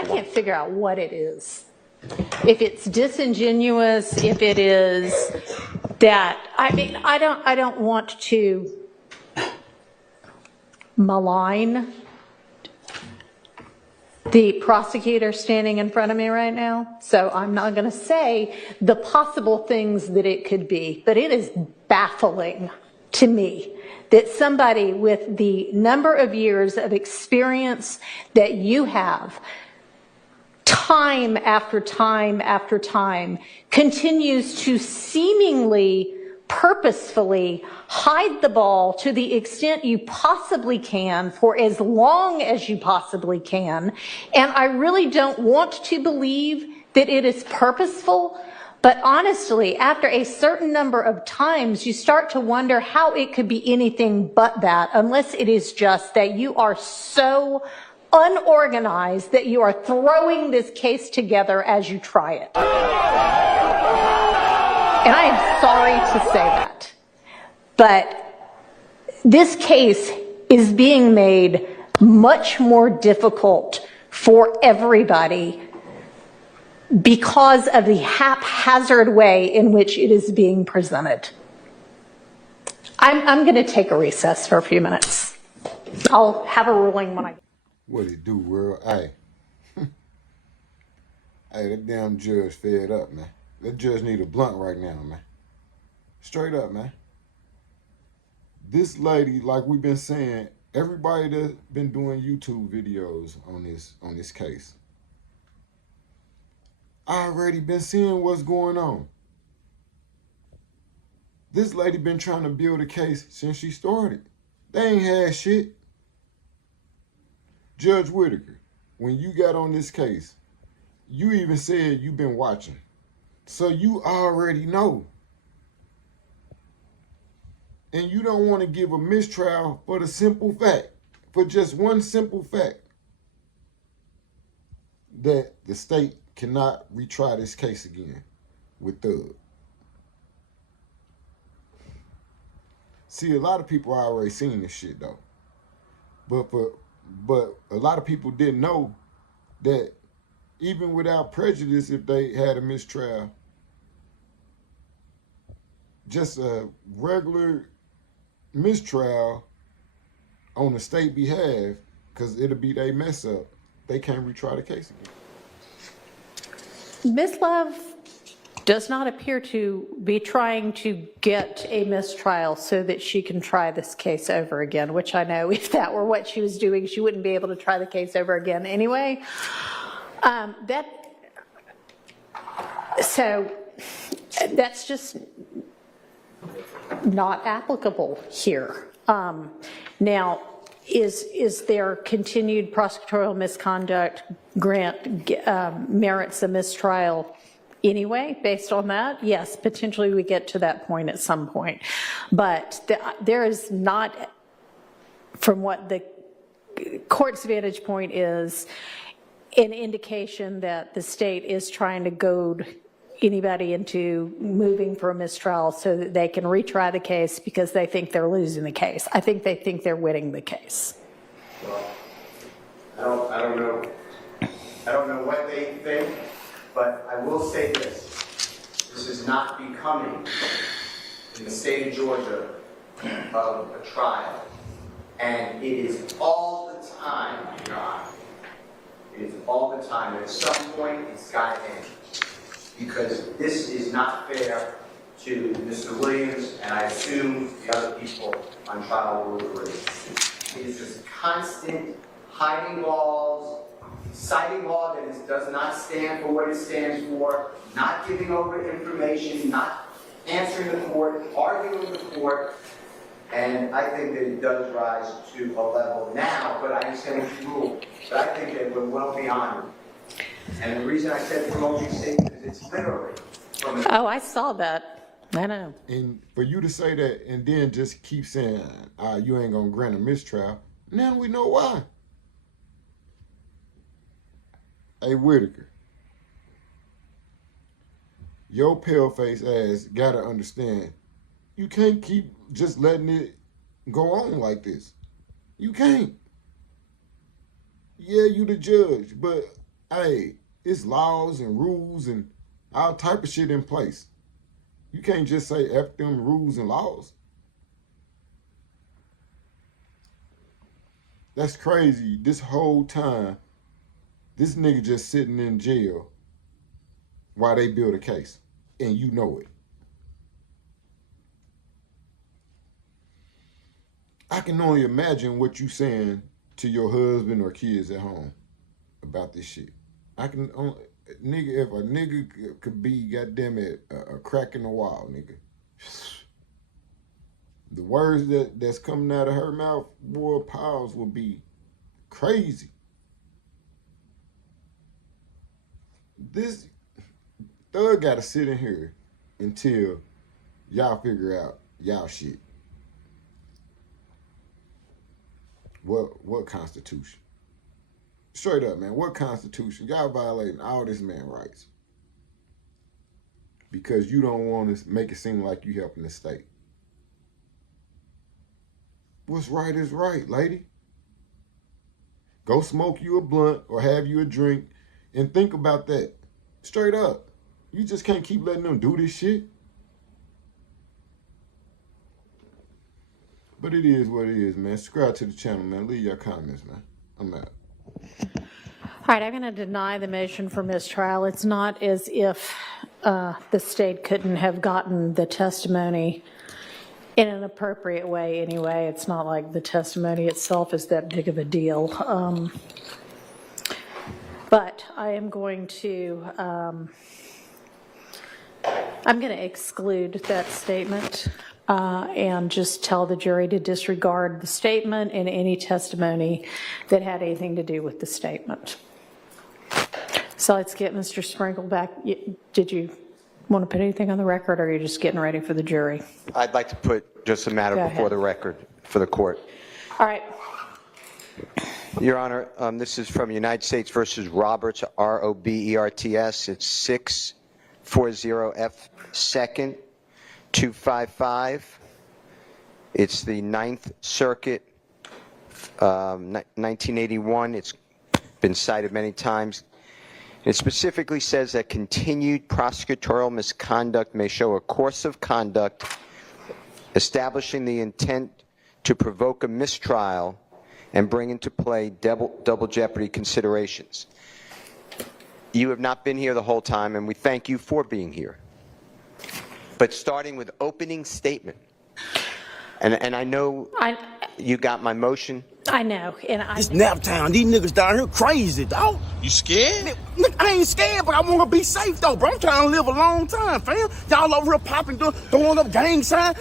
I can't figure out what it is. If it's disingenuous, if it is that, I mean, I don't want to malign the prosecutor standing in front of me right now, so I'm not going to say the possible things that it could be, but it is baffling to me that somebody with the number of years of experience that you have, time after time after time, continues to seemingly purposefully hide the ball to the extent you possibly can for as long as you possibly can. And I really don't want to believe that it is purposeful, but honestly, after a certain number of times, you start to wonder how it could be anything but that, unless it is just that you are so unorganized that you are throwing this case together as you try it. And I am sorry to say that, but this case is being made much more difficult for everybody because of the haphazard way in which it is being presented. I'm going to take a recess for a few minutes. I'll have a ruling when I... What it do, world? Hey. Hey, that damn judge fed up, man. That judge need a blunt right now, man. Straight up, man. This lady, like we've been saying, everybody that's been doing YouTube videos on this case, I already been seeing what's going on. This lady been trying to build a case since she started. They ain't had shit. Judge Whitaker, when you got on this case, you even said you've been watching. So you already know. And you don't want to give a mistrial for the simple fact, for just one simple fact, that the state cannot retry this case again with Thug. See, a lot of people already seen this shit though. But a lot of people didn't know that even without prejudice, if they had a mistrial, just a regular mistrial on the state behalf, because it'll be they mess up, they can't retry the case again. Ms. Love does not appear to be trying to get a mistrial so that she can try this case over again, which I know if that were what she was doing, she wouldn't be able to try the case over again anyway. So that's just not applicable here. Now, is there continued prosecutorial misconduct merits a mistrial anyway based on that? Yes, potentially we get to that point at some point. But there is not, from what the court's vantage point is, an indication that the state is trying to goad anybody into moving for a mistrial so that they can retry the case because they think they're losing the case. I think they think they're winning the case. Well, I don't know what they think, but I will say this. This is not becoming, in the state of Georgia, of a trial. And it is all the time, Your Honor. It is all the time. At some point, it's got to end. Because this is not fair to Mr. Williams, and I assume the other people on trial will agree. It is this constant hiding laws, citing law that does not stand for what it stands for, not giving over information, not answering the court, arguing with the court, and I think that it does rise to a level now, but I understand what you rule, but I think that we're well beyond it. And the reason I said promoting statement is it's literally from Oh, I saw that. I know. And for you to say that and then just keep saying, you ain't gonna grant a mistrial, now we know why. Hey, Whitaker, your pale-faced ass gotta understand, you can't keep just letting it go on like this. You can't. Yeah, you the judge, but Hey, it's laws and rules and all type of shit in place. You can't just say F them rules and laws. That's crazy. This whole time, this nigga just sitting in jail while they build a case. And you know it. I can only imagine what you saying to your husband or kids at home about this shit. I can only, nigga, if a nigga could be, goddamn it, a crack in the wall, nigga. The words that's coming out of her mouth, boy, pals will be crazy. This thug gotta sit in here until y'all figure out y'all shit. What constitution? Straight up, man, what constitution? Y'all violating all this man's rights. Because you don't want to make it seem like you helping the state. What's right is right, lady. Go smoke you a blunt or have you a drink and think about that. Straight up. You just can't keep letting them do this shit. But it is what it is, man. Subscribe to the channel, man. Leave your comments, man. I'm out. All right, I'm going to deny the motion for mistrial. It's not as if the state couldn't have gotten the testimony in an appropriate way anyway. It's not like the testimony itself is that big of a deal. But I am going to, I'm going to exclude that statement and just tell the jury to disregard the statement and any testimony that had anything to do with the statement. So let's get Mr. Sprinkle back. Did you want to put anything on the record, or are you just getting ready for the jury? I'd like to put just a matter before the record for the court. All right. Your Honor, this is from United States versus Roberts, R-O-B-E-R-T-S. It's 640F 2nd 255. It's the 9th Circuit, 1981. It's been cited many times. It specifically says that continued prosecutorial misconduct may show a course of conduct establishing the intent to provoke a mistrial and bring into play double jeopardy considerations. You have not been here the whole time, and we thank you for being here. But starting with opening statement, and I know you got my motion. I know, and It's nap time. These niggas down here crazy, dog. You scared? Look, I ain't scared, but I want to be safe, though, bro. I'm trying to live a long time, fam. Y'all over here popping, throwing up gang signs.